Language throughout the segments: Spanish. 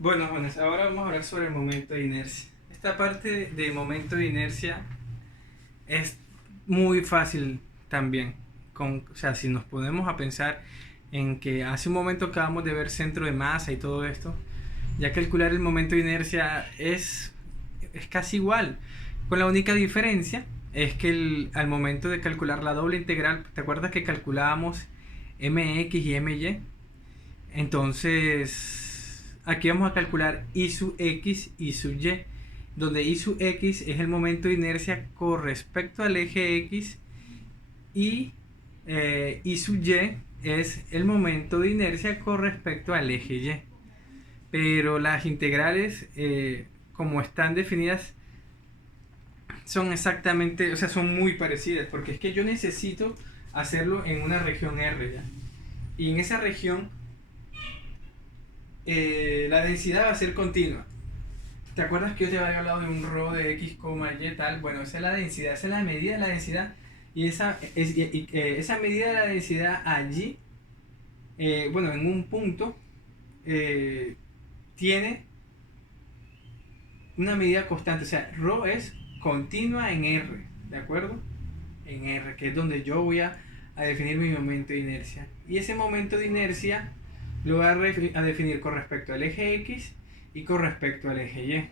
Bueno, jóvenes, ahora vamos a hablar sobre el momento de inercia. Esta parte de momento de inercia es muy fácil también. O sea, si nos ponemos a pensar en que hace un momento acabamos de ver centro de masa y todo esto, ya calcular el momento de inercia es casi igual. Con la única diferencia es que al momento de calcular la doble integral, ¿te acuerdas que calculábamos mx y my? Entonces, aquí vamos a calcular I sub X y sub Y, donde I sub X es el momento de inercia con respecto al eje X y I sub Y es el momento de inercia con respecto al eje Y. Pero las integrales, como están definidas, son exactamente, o sea, son muy parecidas, porque es que yo necesito hacerlo en una región R, ¿ya? Y en esa región la densidad va a ser continua. ¿Te acuerdas que yo te había hablado de un rho de x, y tal? Bueno, esa es la densidad, esa es la medida de la densidad. Y esa medida de la densidad allí, bueno, en un punto, eh, tiene una medida constante. O sea, rho es continua en R, ¿de acuerdo? En R, que es donde yo voy a definir mi momento de inercia. Y ese momento de inercia lo voy a definir con respecto al eje X y con respecto al eje Y.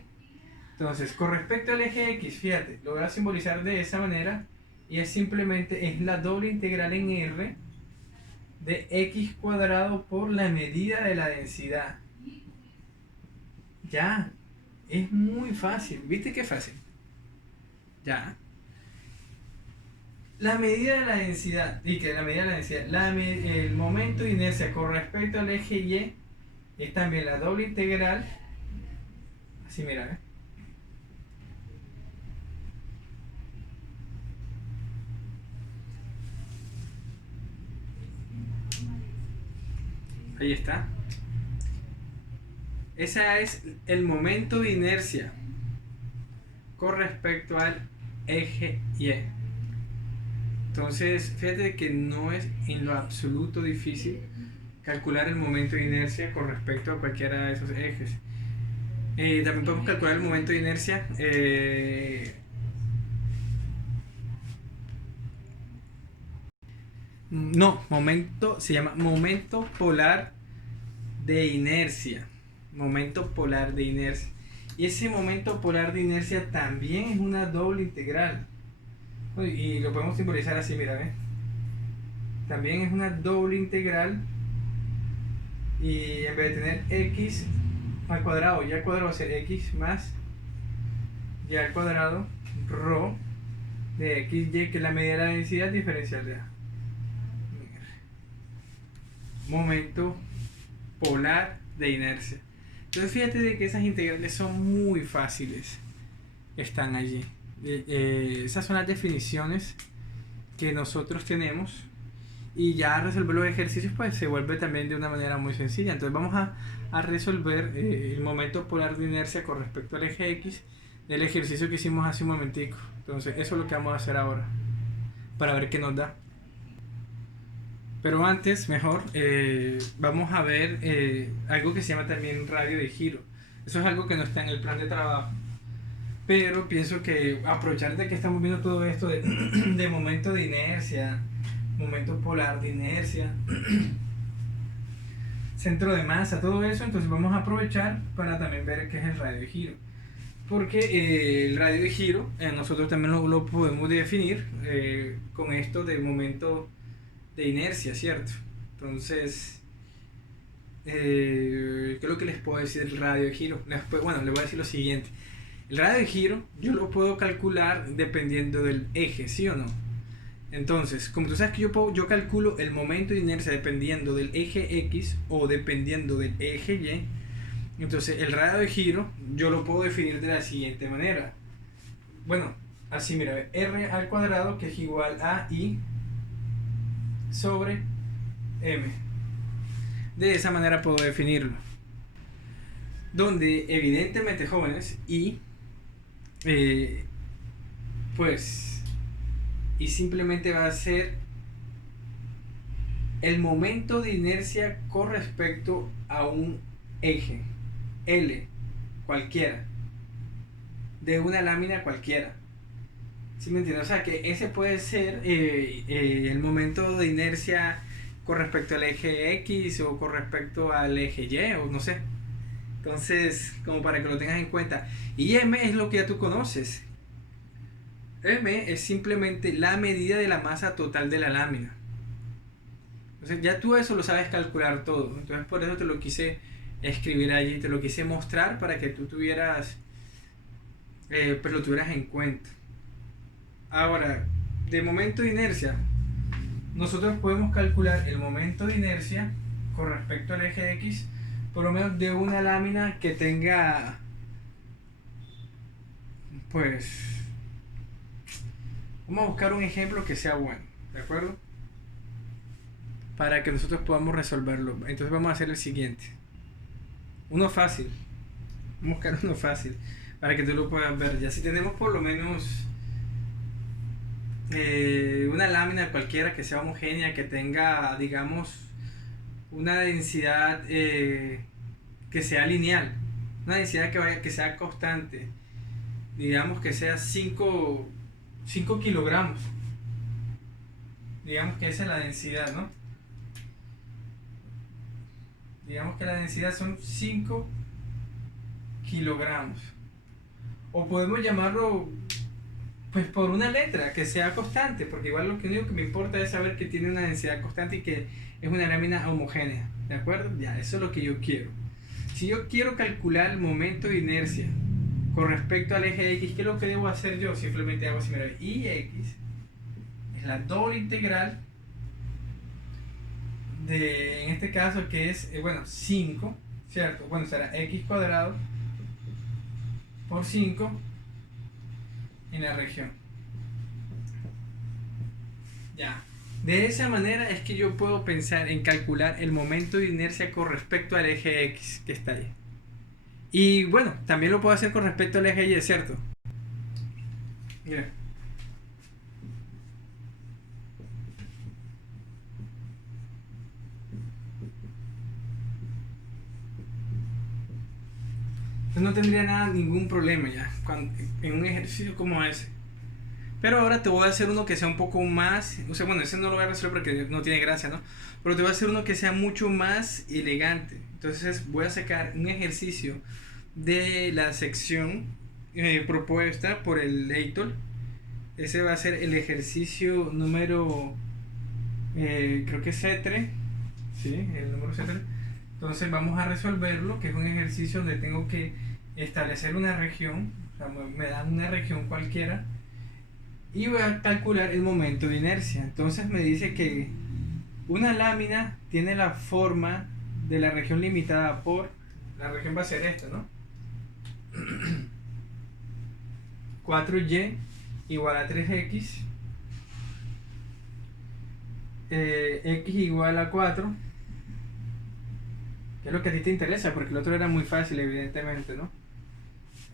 Entonces, con respecto al eje X, fíjate, lo voy a simbolizar de esa manera y es simplemente es la doble integral en R de x cuadrado por la medida de la densidad. Ya, es muy fácil, ¿viste qué fácil? Ya. La medida de la densidad, y que la medida de la densidad, el momento de inercia con respecto al eje Y es también la doble integral, así mira, ¿eh? Ahí está. Ese es el momento de inercia con respecto al eje Y. Entonces, fíjate que no es en lo absoluto difícil calcular el momento de inercia con respecto a cualquiera de esos ejes. También podemos calcular el momento de inercia. No, momento, se llama momento polar de inercia. Momento polar de inercia. Y ese momento polar de inercia también es una doble integral. Y lo podemos simbolizar así, mira, ¿ves? También es una doble integral. Y en vez de tener x al cuadrado, y al cuadrado va a ser x más y al cuadrado rho de xy, que es la medida de la densidad diferencial de A. Momento polar de inercia. Entonces fíjate de que esas integrales son muy fáciles. Están allí. Esas son las definiciones que nosotros tenemos. Y ya resolver los ejercicios pues se vuelve también de una manera muy sencilla. Entonces vamos a resolver el momento polar de inercia con respecto al eje X del ejercicio que hicimos hace un momentico. Entonces eso es lo que vamos a hacer ahora para ver qué nos da. Pero antes, mejor, vamos a ver algo que se llama también radio de giro. Eso es algo que no está en el plan de trabajo. Pero pienso que aprovechar de que estamos viendo todo esto de momento de inercia, momento polar de inercia, centro de masa, todo eso, entonces vamos a aprovechar para también ver qué es el radio de giro. Porque el radio de giro nosotros también lo podemos definir con esto de momento de inercia, ¿cierto? Entonces, ¿qué es lo que les puedo decir del radio de giro? Bueno, les voy a decir lo siguiente. El radio de giro yo lo puedo calcular dependiendo del eje, ¿sí o no? Entonces, como tú sabes que yo calculo el momento de inercia dependiendo del eje X o dependiendo del eje Y, entonces el radio de giro yo lo puedo definir de la siguiente manera. Bueno, así mira, R al cuadrado que es igual a I sobre M. De esa manera puedo definirlo. Donde evidentemente jóvenes I, eh, pues, y simplemente va a ser el momento de inercia con respecto a un eje. L cualquiera, de una lámina cualquiera. ¿Sí me entiendes? O sea que ese puede ser el momento de inercia con respecto al eje X o con respecto al eje Y o no sé. Entonces, como para que lo tengas en cuenta. Y M es lo que ya tú conoces. M es simplemente la medida de la masa total de la lámina. Entonces ya tú eso lo sabes calcular todo. Entonces por eso te lo quise escribir allí, te lo quise mostrar para que tú tuvieras, pues lo tuvieras en cuenta. Ahora, de momento de inercia, nosotros podemos calcular el momento de inercia con respecto al eje X, por lo menos de una lámina que tenga, pues, vamos a buscar un ejemplo que sea bueno, ¿de acuerdo? Para que nosotros podamos resolverlo. Entonces vamos a hacer el siguiente. Uno fácil. Vamos a buscar uno fácil para que tú lo puedas ver. Ya si tenemos por lo menos una lámina cualquiera que sea homogénea, que tenga, digamos, una densidad que sea lineal, una densidad que sea constante, digamos que sea 5 kilogramos, digamos que esa es la densidad, ¿no? Digamos que la densidad son 5 kilogramos, o podemos llamarlo pues por una letra que sea constante, porque igual lo único que me importa es saber que tiene una densidad constante y que es una lámina homogénea, ¿de acuerdo? Ya, eso es lo que yo quiero. Si yo quiero calcular el momento de inercia con respecto al eje X, ¿qué es lo que debo hacer yo? Simplemente hago así, mira, Ix es la doble integral de, en este caso, que es, bueno, 5, ¿cierto? Bueno, será x cuadrado por 5 en la región. Ya. De esa manera es que yo puedo pensar en calcular el momento de inercia con respecto al eje X que está ahí. Y bueno, también lo puedo hacer con respecto al eje Y, ¿cierto? Mira. Entonces no tendría ningún problema ya en un ejercicio como ese. Pero ahora te voy a hacer uno que sea un poco más, o sea, bueno, ese no lo voy a resolver porque no tiene gracia, ¿no? Pero te voy a hacer uno que sea mucho más elegante. Entonces voy a sacar un ejercicio de la sección propuesta por el Leitor. Ese va a ser el ejercicio número, creo que C3, ¿sí? El número C3. Entonces vamos a resolverlo, que es un ejercicio donde tengo que establecer una región, o sea, me dan una región cualquiera y voy a calcular el momento de inercia. Entonces me dice que una lámina tiene la forma de la región limitada por, la región va a ser esta, ¿no? 4y igual a 3x, x igual a 4, que es lo que a ti te interesa, porque el otro era muy fácil, evidentemente, ¿no?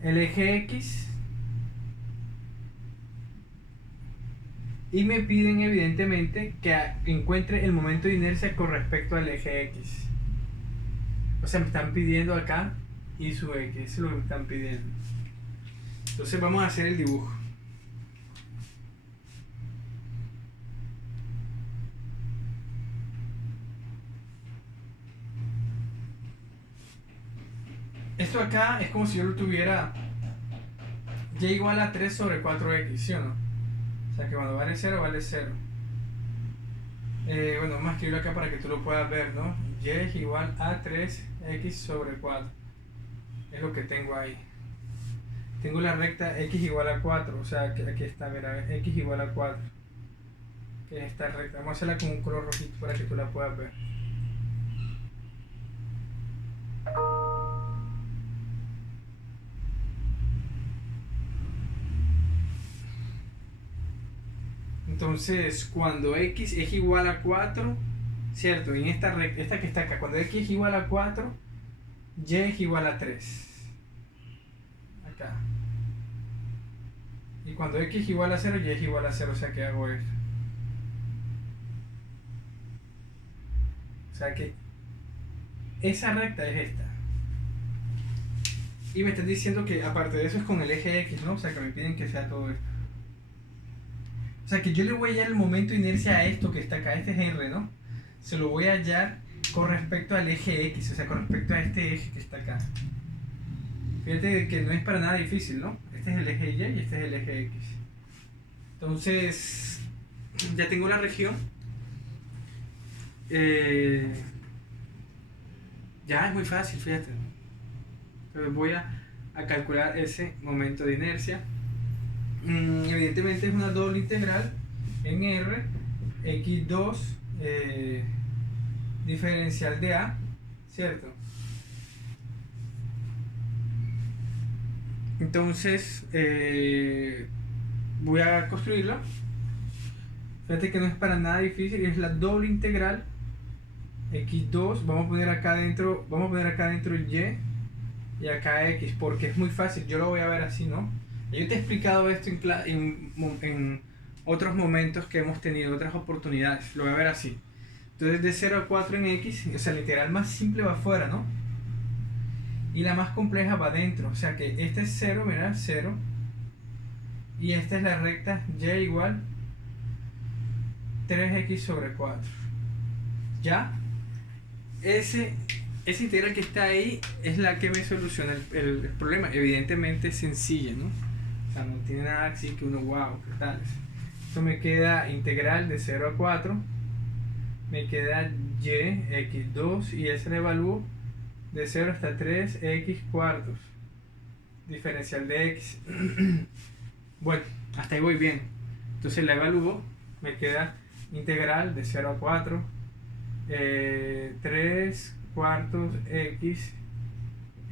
El eje x, y me piden evidentemente que encuentre el momento de inercia con respecto al eje x. O sea, me están pidiendo acá y su x, eso es lo que me están pidiendo. Entonces vamos a hacer el dibujo. Esto acá es como si yo lo tuviera y igual a 3 sobre 4x, ¿sí o no? O sea que cuando vale 0, vale 0. Bueno, vamos a escribirlo acá para que tú lo puedas ver, ¿no? Y es igual a 3x sobre 4. Es lo que tengo ahí. Tengo la recta x igual a 4, o sea que aquí está, mira, x igual a 4. Que es esta recta. Vamos a hacerla con un color rojito para que tú la puedas ver. Entonces, cuando x es igual a 4, ¿cierto? En esta recta, esta que está acá, cuando x es igual a 4, y es igual a 3. Acá. Y cuando x es igual a 0, y es igual a 0, o sea que hago esto. O sea que esa recta es esta. Y me están diciendo que aparte de eso es con el eje X, ¿no? O sea, que me piden que sea todo esto. O sea, que yo le voy a hallar el momento de inercia a esto que está acá, este es R, ¿no? Se lo voy a hallar con respecto al eje X, o sea, con respecto a este eje que está acá. Fíjate que no es para nada difícil, ¿no? Este es el eje Y y este es el eje X. Entonces, ya tengo la región. Ya es muy fácil, fíjate. Entonces voy a calcular ese momento de inercia. Evidentemente es una doble integral en R, x2 diferencial de A, ¿cierto? Entonces voy a construirla. Fíjate que no es para nada difícil, es la doble integral x2, vamos a poner acá adentro y acá x, porque es muy fácil, yo lo voy a ver así, ¿no? Yo te he explicado esto en otros momentos que hemos tenido, otras oportunidades, lo voy a ver así. Entonces de 0 a 4 en x, o sea, la integral más simple va afuera, ¿no? Y la más compleja va adentro, o sea que este es 0, mira, 0. Y esta es la recta y igual 3x sobre 4. ¿Ya? Esa integral que está ahí es la que me soluciona el problema. Evidentemente es sencilla, ¿no? O sea, no tiene nada así que uno, wow, ¿qué tal? Esto me queda integral de 0 a 4. Me queda y x2 y ese le evalúo de 0 hasta 3x cuartos. Diferencial de x. Bueno, hasta ahí voy bien. Entonces la evalúo, me queda integral de 0 a 4, 3 cuartos x,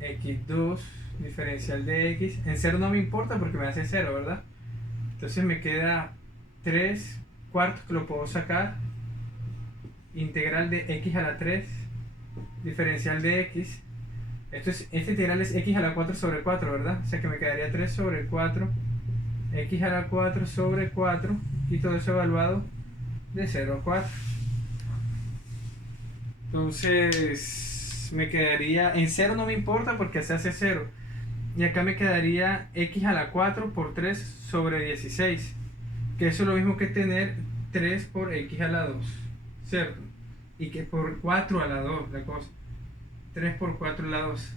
x2, diferencial de x. En 0 no me importa porque me hace 0, ¿verdad? Entonces me queda 3 cuartos que lo puedo sacar. Integral de x a la 3, diferencial de x. Este integral es x a la 4 sobre 4, ¿verdad? O sea que me quedaría 3 sobre 4, x a la 4 sobre 4, y todo eso evaluado de 0 a 4. Entonces me quedaría, en 0 no me importa porque se hace 0. Y acá me quedaría x a la 4 por 3 sobre 16. Que eso es lo mismo que tener 3 por x a la 2. ¿Cierto? Y que por 4 a la 2 la cosa. 3 por 4 a la 2.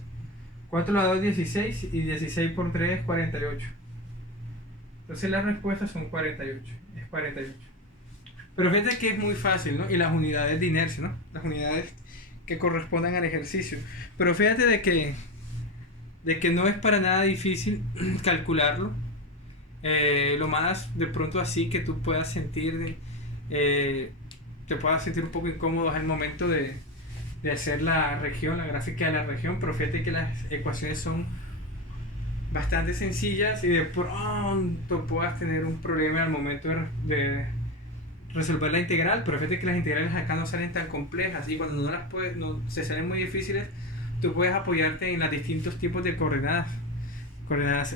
4 a la 2 16 y 16 por 3 es 48. Entonces las respuestas son 48. Es 48. Pero fíjate que es muy fácil, ¿no? Y las unidades de inercia, ¿no? Las unidades que correspondan al ejercicio. Pero fíjate de que no es para nada difícil calcularlo. Lo más de pronto así que tú puedas sentir, te puedas sentir un poco incómodo es el momento de hacer la región, la gráfica de la región. Pero fíjate que las ecuaciones son bastante sencillas y de pronto puedas tener un problema al momento de resolver la integral, pero fíjate que las integrales acá no salen tan complejas y cuando no se salen muy difíciles, tú puedes apoyarte en los distintos tipos de coordenadas,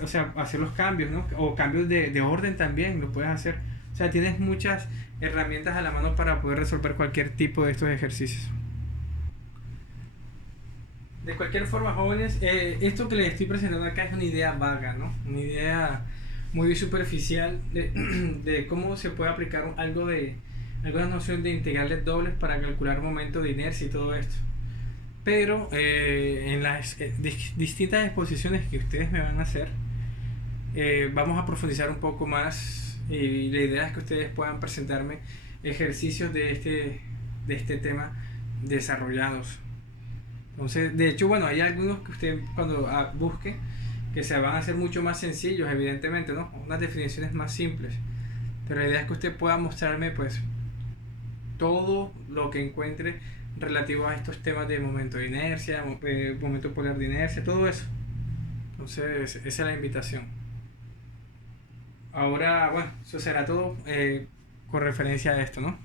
o sea, hacer los cambios, ¿no? O cambios de orden también, lo puedes hacer. O sea, tienes muchas herramientas a la mano para poder resolver cualquier tipo de estos ejercicios. De cualquier forma, jóvenes, esto que les estoy presentando acá es una idea vaga, ¿no? Una idea muy superficial de cómo se puede aplicar alguna noción de integrales dobles para calcular momento de inercia y todo esto. Pero en las distintas exposiciones que ustedes me van a hacer, vamos a profundizar un poco más y la idea es que ustedes puedan presentarme ejercicios de este tema desarrollados. Entonces, de hecho, bueno, hay algunos que usted cuando busque que se van a hacer mucho más sencillos, evidentemente, ¿no? Unas definiciones más simples. Pero la idea es que usted pueda mostrarme, pues, todo lo que encuentre relativo a estos temas de momento de inercia, momento polar de inercia, todo eso. Entonces, esa es la invitación. Ahora, bueno, eso será todo con referencia a esto, ¿no?